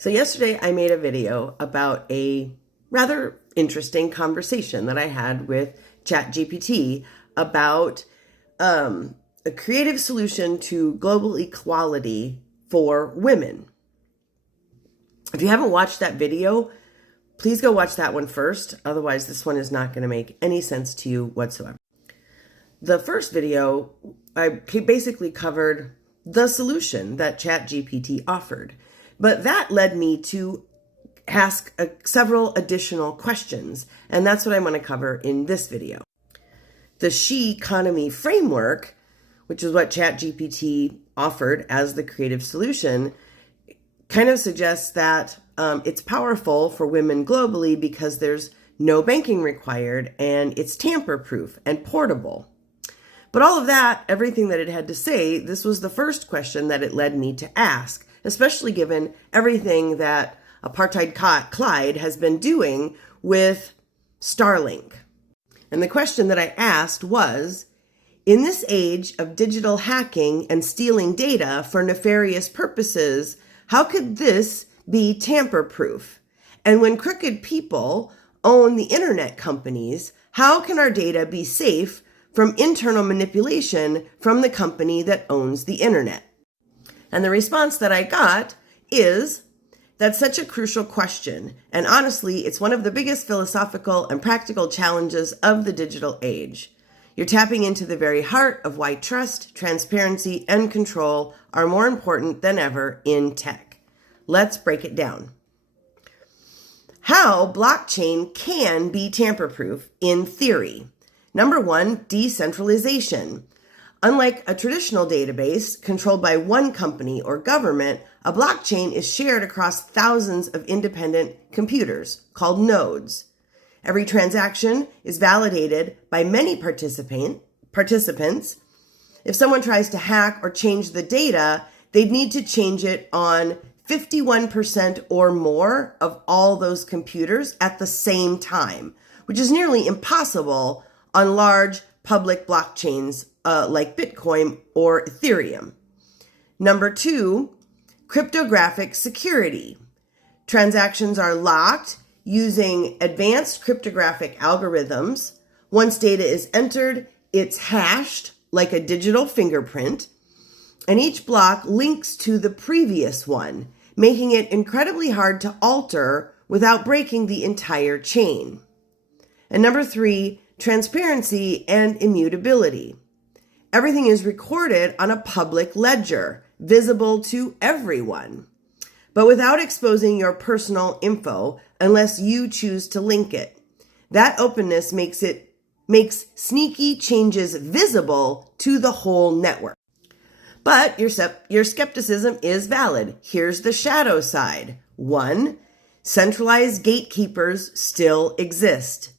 So yesterday I made a video about a rather interesting conversation that I had with ChatGPT about a creative solution to global equality for women. If you haven't watched that video, please go watch that one first. Otherwise, this one is not going to make any sense to you whatsoever. The first video, I basically covered the solution that ChatGPT offered. But that led me to ask several additional questions, and that's what I'm going to cover in this video. The Sheconomy framework, which is what ChatGPT offered as the creative solution, kind of suggests that it's powerful for women globally because there's no banking required and it's tamper-proof and portable. But all of that, everything that it had to say, this was the first question that it led me to ask, especially given everything that Apartheid Clyde has been doing with Starlink. And the question that I asked was, in this age of digital hacking and stealing data for nefarious purposes, how could this be tamper-proof? And when crooked people own the internet companies, how can our data be safe from internal manipulation from the company that owns the internet? And the response that I got is, that's such a crucial question. And honestly, it's one of the biggest philosophical and practical challenges of the digital age. You're tapping into the very heart of why trust, transparency, and control are more important than ever in tech. Let's break it down. How blockchain can be tamper-proof in theory. Number one, decentralization. Unlike a traditional database controlled by one company or government, a blockchain is shared across thousands of independent computers called nodes. Every transaction is validated by many participants. If someone tries to hack or change the data, they'd need to change it on 51% or more of all those computers at the same time, which is nearly impossible on large public blockchains like Bitcoin or Ethereum. Number two, cryptographic security. Transactions are locked using advanced cryptographic algorithms. Once data is entered, it's hashed like a digital fingerprint, and each block links to the previous one, making it incredibly hard to alter without breaking the entire chain. And number three, transparency and immutability. Everything is recorded on a public ledger, visible to everyone, but without exposing your personal info unless you choose to link it. That openness makes sneaky changes visible to the whole network. But your skepticism is valid. Here's the shadow side. One, centralized gatekeepers still exist.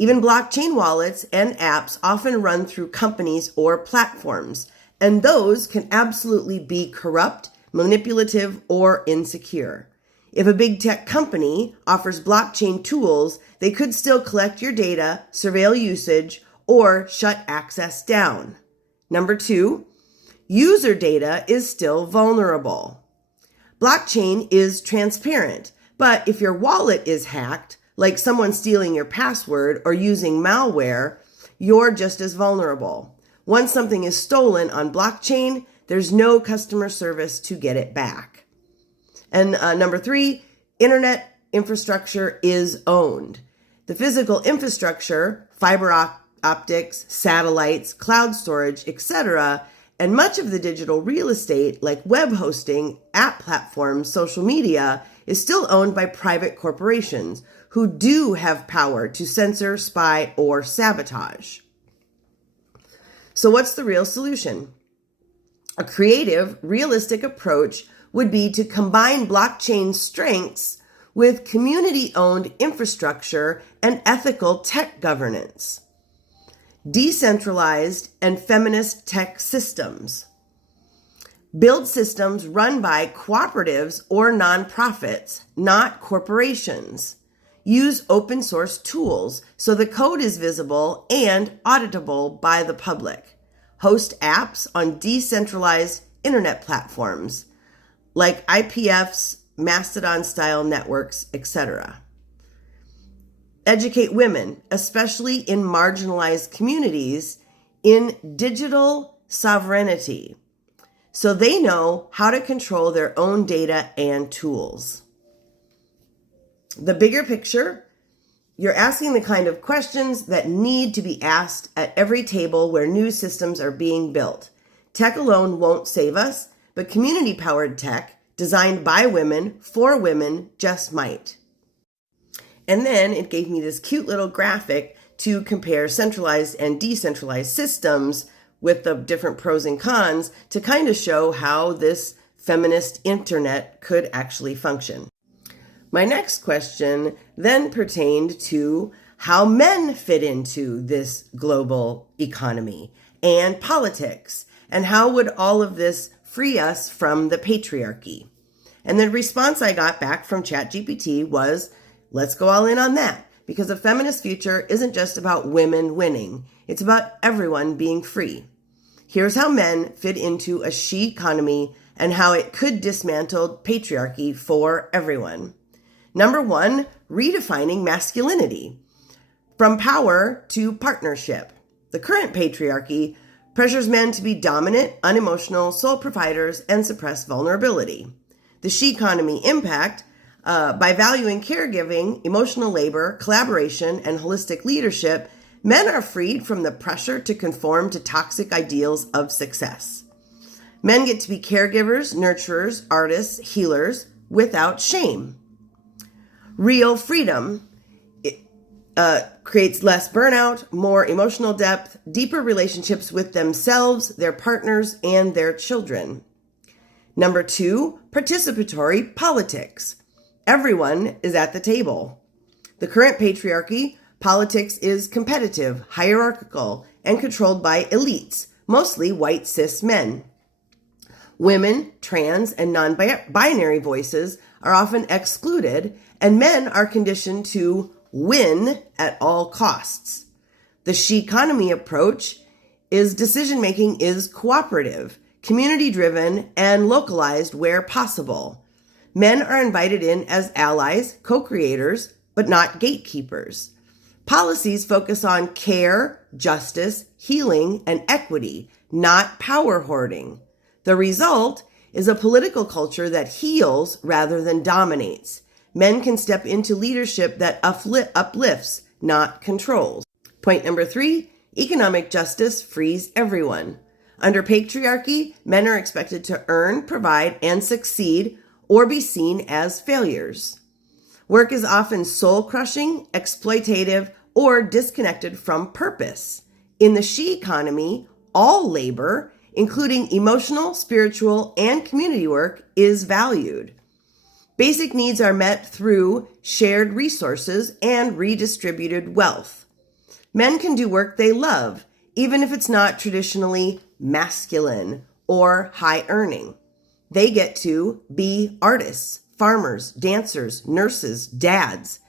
Even blockchain wallets and apps often run through companies or platforms, and those can absolutely be corrupt, manipulative, or insecure. If a big tech company offers blockchain tools, they could still collect your data, surveil usage, or shut access down. Number two, user data is still vulnerable. Blockchain is transparent, but if your wallet is hacked, like someone stealing your password or using malware, you're just as vulnerable. Once something is stolen on blockchain, there's no customer service to get it back. And number three, internet infrastructure is owned. The physical infrastructure, fiber optics, satellites, cloud storage, etc., and much of the digital real estate like web hosting, app platforms, social media is still owned by private corporations who do have power to censor, spy, or sabotage. So what's the real solution? A creative, realistic approach would be to combine blockchain strengths with community-owned infrastructure and ethical tech governance. Decentralized and feminist tech systems. Build systems run by cooperatives or nonprofits, not corporations. Use open source tools so the code is visible and auditable by the public. Host apps on decentralized internet platforms like IPFS Mastodon-style networks, etc. Educate women, especially in marginalized communities, in digital sovereignty, so they know how to control their own data and tools. The bigger picture, you're asking the kind of questions that need to be asked at every table where new systems are being built. Tech alone won't save us, but community-powered tech designed by women for women just might. And then it gave me this cute little graphic to compare centralized and decentralized systems with the different pros and cons to kind of show how this feminist internet could actually function. My next question then pertained to how men fit into this global economy and politics, and how would all of this free us from the patriarchy? And the response I got back from ChatGPT was, let's go all in on that, because a feminist future isn't just about women winning, it's about everyone being free. Here's how men fit into a she economy and how it could dismantle patriarchy for everyone. Number one, redefining masculinity. From power to partnership. The current patriarchy pressures men to be dominant, unemotional, sole providers, and suppress vulnerability. The she economy impact, by valuing caregiving, emotional labor, collaboration, and holistic leadership, men are freed from the pressure to conform to toxic ideals of success. Men get to be caregivers, nurturers, artists, healers, without shame. Real freedom creates less burnout, more emotional depth, deeper relationships with themselves, their partners, and their children. Number two, participatory politics. Everyone is at the table. The current patriarchy, politics is competitive, hierarchical, and controlled by elites, mostly white cis men. Women, trans, and non-binary voices are often excluded, and men are conditioned to win at all costs. The she economy approach is decision-making is cooperative, community-driven, and localized where possible. Men are invited in as allies, co-creators, but not gatekeepers. Policies focus on care, justice, healing, and equity, not power hoarding. The result is a political culture that heals rather than dominates. Men can step into leadership that uplifts, not controls. Point number three, economic justice frees everyone. Under patriarchy, men are expected to earn, provide, and succeed, or be seen as failures. Work is often soul-crushing, exploitative, or disconnected from purpose. In the she economy, all labor, including emotional, spiritual, and community work, is valued. Basic needs are met through shared resources and redistributed wealth. Men can do work they love, even if it's not traditionally masculine or high earning. They get to be artists, farmers, dancers, nurses, dads,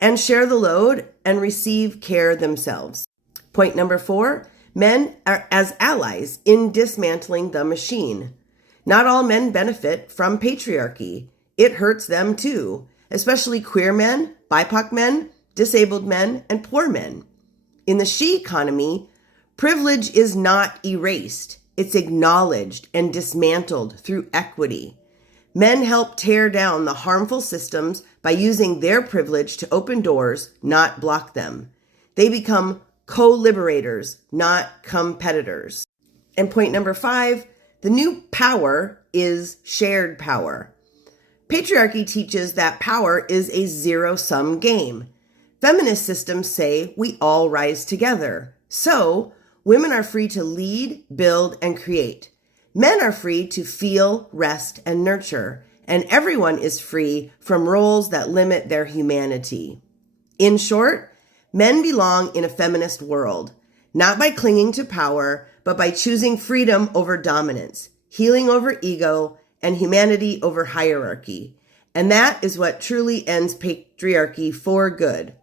and share the load and receive care themselves. Point number four, men are as allies in dismantling the machine. Not all men benefit from patriarchy. It hurts them too, especially queer men, BIPOC men, disabled men, and poor men. In the she economy, privilege is not erased. It's acknowledged and dismantled through equity. Men help tear down the harmful systems by using their privilege to open doors, not block them. They become co-liberators, not competitors. And point number five, the new power is shared power. Patriarchy teaches that power is a zero-sum game. Feminist systems say we all rise together. So, women are free to lead, build, and create. Men are free to feel, rest, and nurture. And everyone is free from roles that limit their humanity. In short, men belong in a feminist world, not by clinging to power, but by choosing freedom over dominance, healing over ego, and humanity over hierarchy. And that is what truly ends patriarchy for good.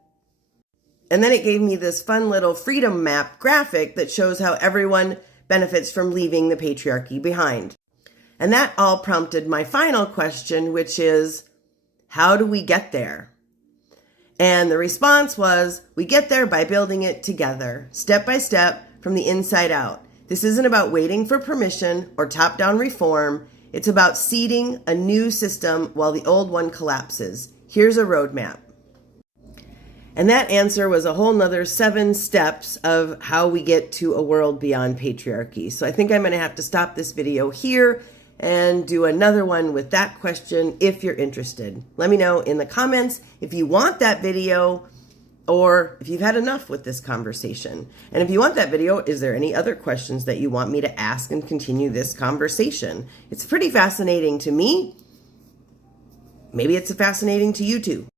And then it gave me this fun little freedom map graphic that shows how everyone benefits from leaving the patriarchy behind. And that all prompted my final question, which is, how do we get there? And the response was, we get there by building it together, step by step, from the inside out. This isn't about waiting for permission or top-down reform. It's about seeding a new system while the old one collapses. Here's a roadmap. And that answer was a whole nother 7 steps of how we get to a world beyond patriarchy. So I think I'm going to have to stop this video here and do another one with that question if you're interested. Let me know in the comments if you want that video or if you've had enough with this conversation. And if you want that video, is there any other questions that you want me to ask and continue this conversation? It's pretty fascinating to me. Maybe it's fascinating to you too.